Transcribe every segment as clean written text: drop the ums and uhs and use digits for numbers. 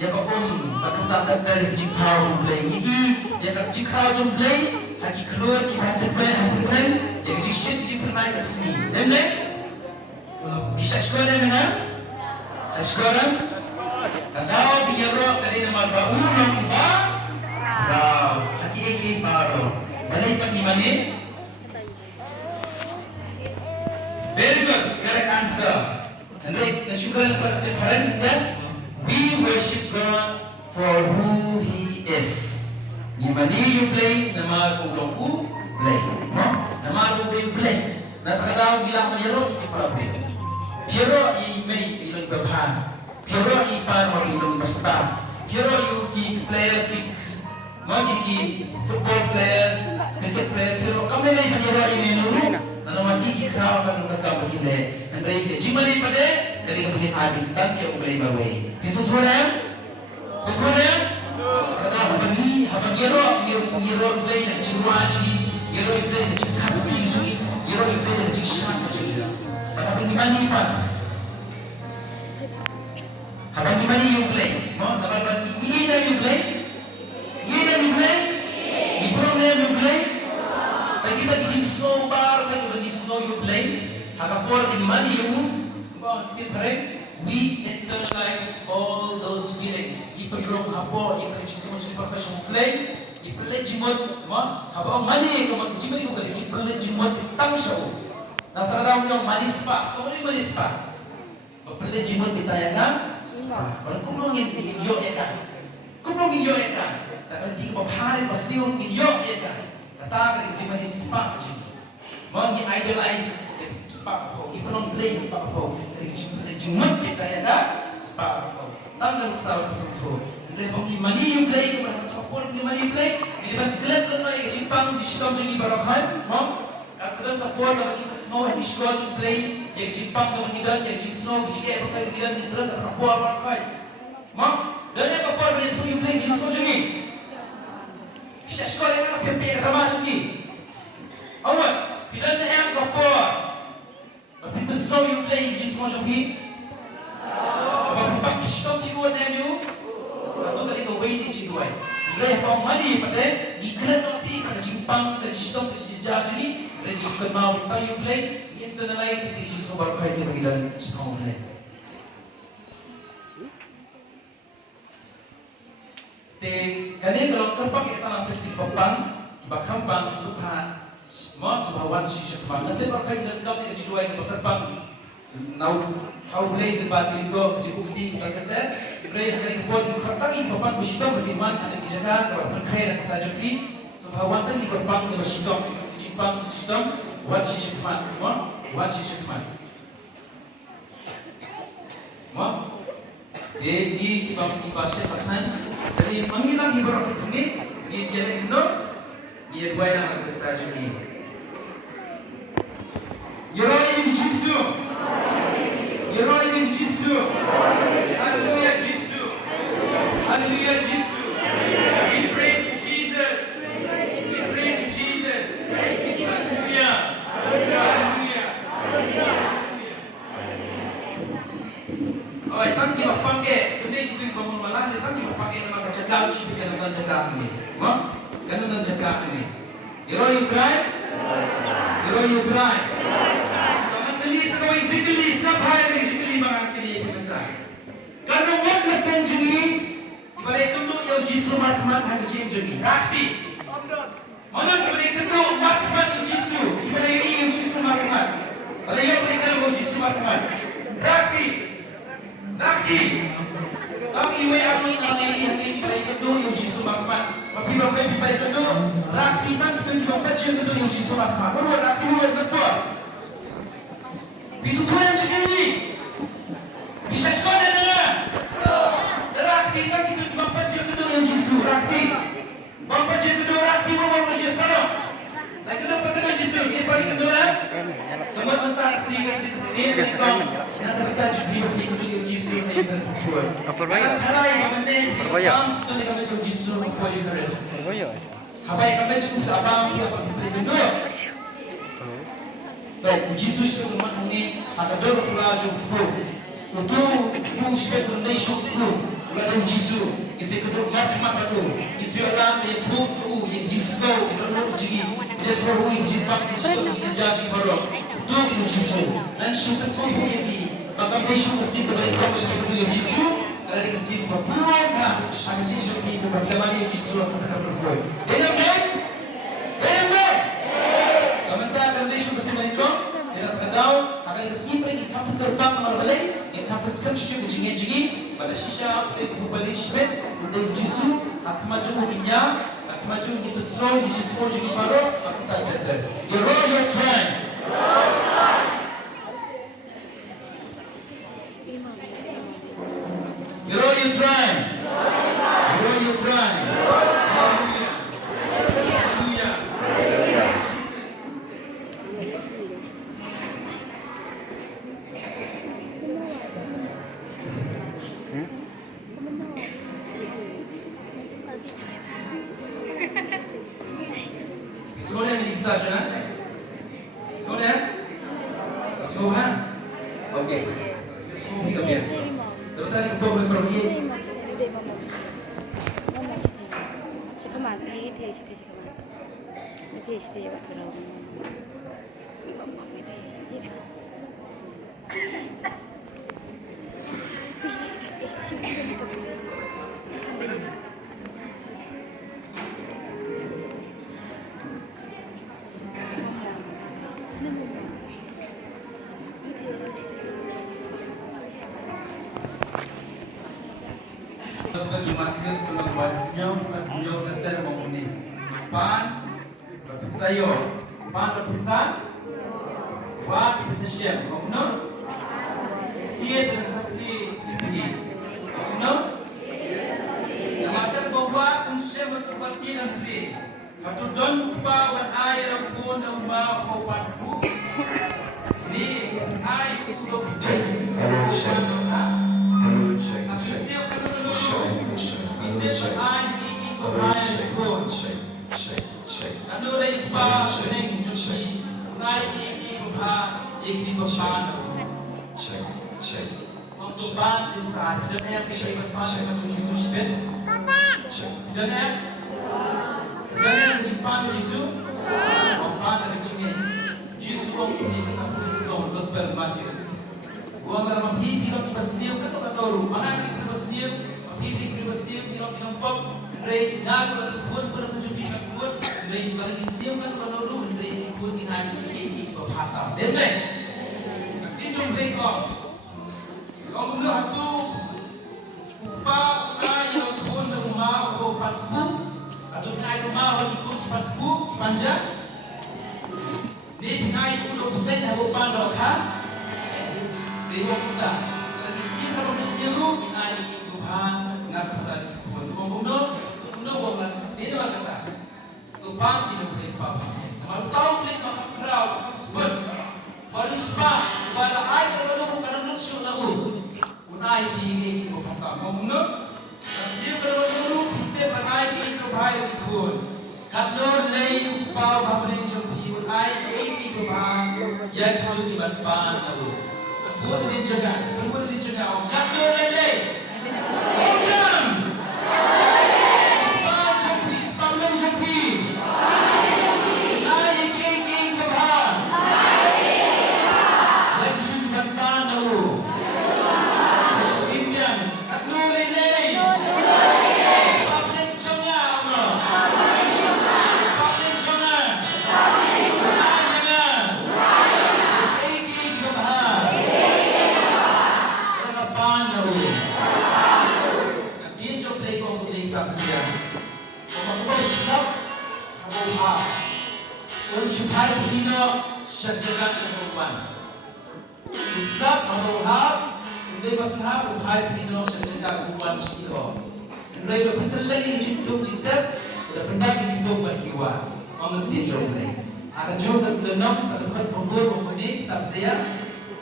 ya ko akan tatap dari jikau play ni ya ka jikau jom play haki keluar ki hasil plan ya ka jishit ki pernah kasih nemne kalau bisa sekolah mana sekolah kalau biaro kali nama bau lamba haki eki baro balai pagi mana very good correct answer Henry kesyukuran kepada Tuhan kita we worship God for who He is. Gimana you play, nama ulong play, no? Nama you play. Nakakataw gila maniro ikiprabe. Hero I may ilong babhan. Hero I pan mo ilong basta. Hero you players ki football players, cricket players. Hero kami lay maniro I menuru. Ano magigi crowd kan nagkabagile. Nagray ke gimana pade? Kali kapagin adik tan ya ublay baway. Bisa suara? Suara? Kata habang yero ublay na chiruaji, yero ublay na chikapi jui, yero ublay na chishaka jui. Habang imani pa. Habang imani ublay, mo nabalban ina ublay? Ina ublay? Ibrong na ublay? Kita dijin snow bar, kita bagi snow ublay. Hakapor imani we internalize all those feelings. Ipagong hapo, ikajismo sa professional play, iplay jimot, habang mani, kung magjimot ko kali, iplay jimot tang siya. Nataraw niyo manis pa, kung ano yung manis pa? Iplay jimot bitaya ka, spa. Parang kumulongin inyo eka, kumulongin inyo eka. Dahil di ko papahanin pasti yung inyo eka. Katagal ikajimot spa kasi. Mga idolize spa ko, ipalong play spa ko. Jumut kita ya dah spa ko. Tanggal besar pasutro. Andre bagi mani you play ko kapon di mani play. Ini ban gelat kan na jimpang di sitom jungi barahan, no? Kasadan kapon bagi snow ni shko jung play. Ya jimpang ko magidan ya snow ki ke pakai magidan di selat kapon barahan. Mo? Dan ya kapon bagi tu you play di snow jungi. Kisah shko ya pepe ramah jungi. Awal, bidan na em kapon. Tapi besar you play di snow jungi. Pag stop si kuat nemu, atau kali kau wait di dua. Mereka kau mandi pada dikelat nanti kalau jimpang kalau stop kalau jatuh ni, mereka ikut mau kita you play, internalize itu justru baru kau itu bagi dan kau play. Te kali kalau kerpak kita nak pergi papan, bakhampang subhan, mau subhawan sih subhan. Nanti baru kau itu kau itu dua yang berkerpak. Now how play the bad linggo kasi bukti kata play hari kepot yung khatangi papan bersitong berdiman ada di jaga kalau berkaya dan kata joki subhawan tan di berpang di bersitong jimpang bersitong wan sisitman wan sisitman di kibang di pasir patnan dari mangilang ibarat ini ni dia indo dia dua yang kata joki yoroni ni jisu Yoroni bin Jisu. Hallelujah Jisu. Hallelujah Jisu. We praise Jesus. We praise Jesus. Hallelujah. Hallelujah. Oh, tangki mapangge. Kundi kundi bangun malam, tangki mapangge nama kacakang siapa yang nak cakang ni? Mak, kan nak cakang ni. Yoroni cry. Yoroni cry. Kawai jikili sampai dari jikili mangan kiri pemerintah. Karena wak lepeng jungi, ibalai kendo yang jisu martaman hang jim jungi. Rakti. Mana ibalai kendo martaman yang jisu, ibalai yang jisu martaman. Ibalai yang kendo jisu martaman. Rakti. Rakti. Kami iwe arun nangai yang ibalai kendo yang jisu martaman. Tapi bagai ibalai kendo, rakti tak kita yang baca kendo yang jisu martaman. Baru rakti buat berbuat. Bisu Tuhan sekali. Bisa sekolah dengan. Rakti tak kita bapa dia kedua yang jisu rakti. Bapa dia kedua rakti bawa dia salam. Tak kena pertengah jisu dia paling kedua. Teman mentah sih kita tahu. Nak kita juga dia kedua yang jisu yang kita sebut. Apa bayar? Hari mana? Am sekali kami tu jisu apa yang terus. Habai kami cukup abang dia pakai kedua. Baik, Jesus itu rumah ini ada dua pelaju pun. Untuk siapa pun dia syukur, ada Jesus isi kedua mat baru, isi orang yang pun yang jisau, yang lalu jadi, dia terlalu jipak jisau, jadi baru, tu yang jisau, dan syukur semua yang di, maka besok mesti kembali kau syukur yang jisau, ada di sini berpulang kan, ada jisau di beberapa kali yang jisau akan sekarang berpulang. Amen. Amen. Komentar akan besok mesti menikah, tidak terkadau, akan disimpan di kampung terbang malam yang kampung sekarang syukur jadi. Pada sisa berbalik sebet, untuk Yesus, aku maju menginya, aku maju di besar, di Yesus juga baru, aku tak kata. You roll your train. You roll your train. You roll your train. Hallelujah. Soalnya ini kita aja, soalnya, soalnya, oke, semua kita biar. Terus tadi kita boleh pergi. 잠깐만, 이 대시 잠깐만. 이 대시 대가 들어오고. 이거 막 이제. Jumat Kudus kalau beliau kata mempunyai pan berpisah siap, maksudnya dia dengan seperti ini, maksudnya yang macam bawa unsur berterbangan dan beli, atau don lupa wan air pun dan bawa bawa buku, ni air itu bisa. Ano na yung pa, sining jusi, naik iba, ikli bapano. Ang tuban di sa dan yang kita bapano ng Jesus ben. Dan yang di pano Jesus, bapano ng Jesus ang pinipang Kristo, Gospel Matthews. Huwag na naman hihirap ipasniyo ka ito katoro, manangin ipasniyo, maphilig ipasniyo, pinampok, Ray, naroon ang buwan ko na tujubi sa buwan. Ray, marisiyong ka naman naroon. Ray, buwan ginagawa ni Ipapata. Amen. Nagtin yung Ray ko. Kung mula ito, upa, kaya ang buwan na umawa ko patpo. At kung kaya umawa ko patpo, panja. Di pinay ulo ko sa'yo na upano ka. Ray, huwag ko na. Nag-iskin ka mag-iskin mo, pinay ikuhan, nakapagod. Kung wala, hindi naman kata. Tupang pinuplik pa pa. Malutaw ulit mga crowd, spud. Parispa, para ay kalalo ka ng nagsyon na unay bigay ko kata. Mamunod, kasi yung kalalo hindi pa ay ito bahay ikon. Katlon na yung pa, babalik yung pihon ay ito ba, yan ko yung iban pa na buwan din siya nga. Katlon na lay! Ojam! Syukai Pulino Syadjagan Kerupan Ustaz Marohab Bebas Hab Syukai Pulino Syadjagan Kerupan Syiro Nrai udah pintar lagi cintung cinta udah pintar hidup berkiwa Orang tinjau ni Akan juga lenong Sadukat punggur Mempunyai kitab saya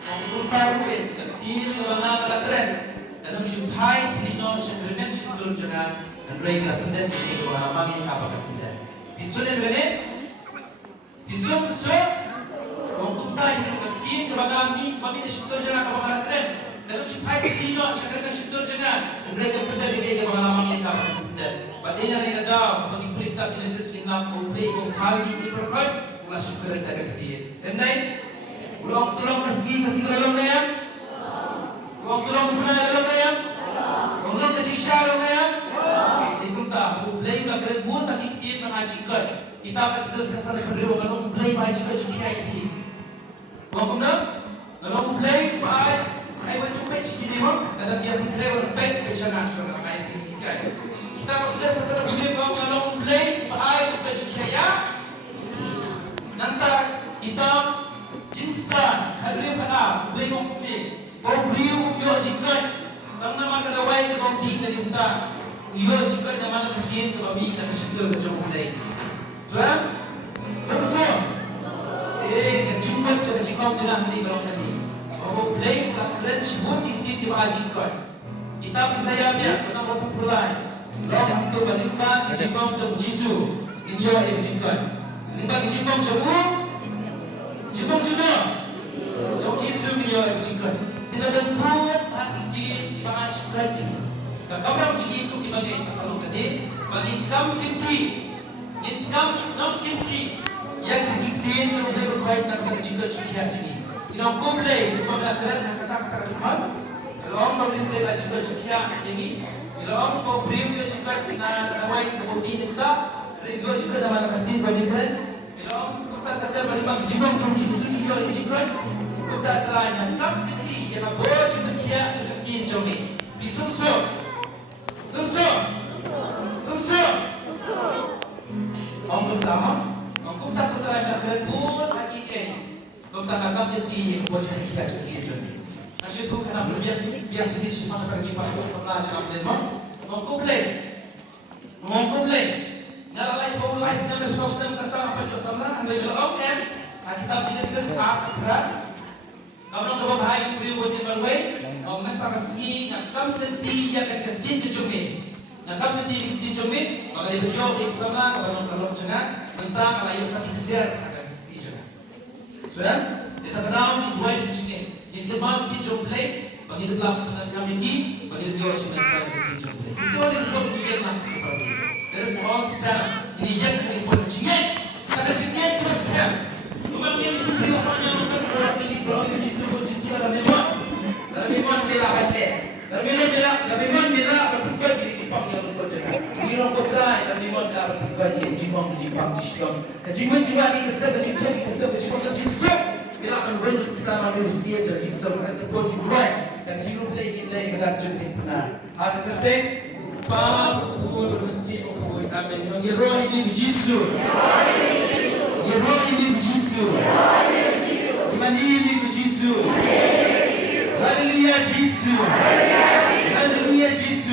Mempunyai rupiah Ketir Kewangan Malakren Dalam Syukai Pulino Syadjagan Syadjagan Nrai udah pintar Ini kewangan yang kapakan pintar Bisunya begini Bisum mengkutai ketim kebagami mami di situ jangan kebangalan keren dalam sipai tino sekarang situ jangan mereka benda bagi kebangalan mami yang kitab Genesis 6 play kong kali di perkot ulah syukur ada ketia. Emnai ulang tulong kasih dalam naya. Ulang tulong pernah dalam naya. Ulang kejisah dalam naya. Ikut tak play nak keren pun tak ketia mengajikan. Kita akan terus kesana berdua kalau play mengajikan juga ini. Uang kumna kalau play baik ay macam page gini mo ada dia dikrew back page na so na kay kita kita sa beli kau kalau play baik juga jikaya nanti kita jinsta hari pada play mo play kau beriu yo jikan tang nama kada wai kau di dari uta yo jikan nama kedin ke babi nak syukur ke play so kecumbat juga jikau jangan di kalau tadi oh play tak keren sebut kita ajikan kita bisayanya kita masuk mulai lawan itu banimba kijibam jam jisu ini yang ajikan limba kijibam jibam juga jam jisu ini yang ajikan tidak bentuk hati kita ajikan ini kakak jadi itu kita kalau tadi bagi kam kinti income non kinti yang dikitin coba berkait dengan kerja ini Inang kumlay, kung malakaran ng kata-kata kalau orang boleh belajar juga ini, kalau orang mau review juga na nawai kemudian kita review juga dalam arti bagaimana, kalau orang kata-kata bagaimana jibam tuh sini kalau juga kita terangkan kam kiti yang boleh juga juga kinjomi, bisusu, orang pertama, orang kata-kata malakaran pun lagi tentang agama yang wajah kita jadi jadi. Nasi tu kena biasa sih mana kerja pakai sama macam ni mengkomplain. Nalai polai sedang sosial kata apa tu sama ambil bilang kita Genesis apa berat. Kamu nak bahaya beri wajah berway. Kamu tak kasih ngakam kenti yang kenti kecumi. Ngakam kenti kecumi. Maka dia berjawab sama kamu kalau jangan tentang kalau yang sakit siar. Sudah, kita kenal di dua ini juga. Yang kedua kita jumpai bagi dalam kami ini bagi dia sebenarnya kita jumpai. Itu yang kita begini nak berbagi. There is all stand. Ini yang kita percaya. Kata cakap terus kan. Kemudian itu beri maknanya untuk orang ini kalau itu jisu dalam memang bela hati. Dalam memang bela berbuat di Jepang yang berpercaya. Orang kota dalam memang bela berbuat di Jepang Jepang juga ini kesal bila menurut kita manusia jadi seorang terpon dibuat dan siapa lagi kadang jadi pernah ada kerja pun bersih pun amin Yero ini bejisu imani ini bejisu haleluya Yesus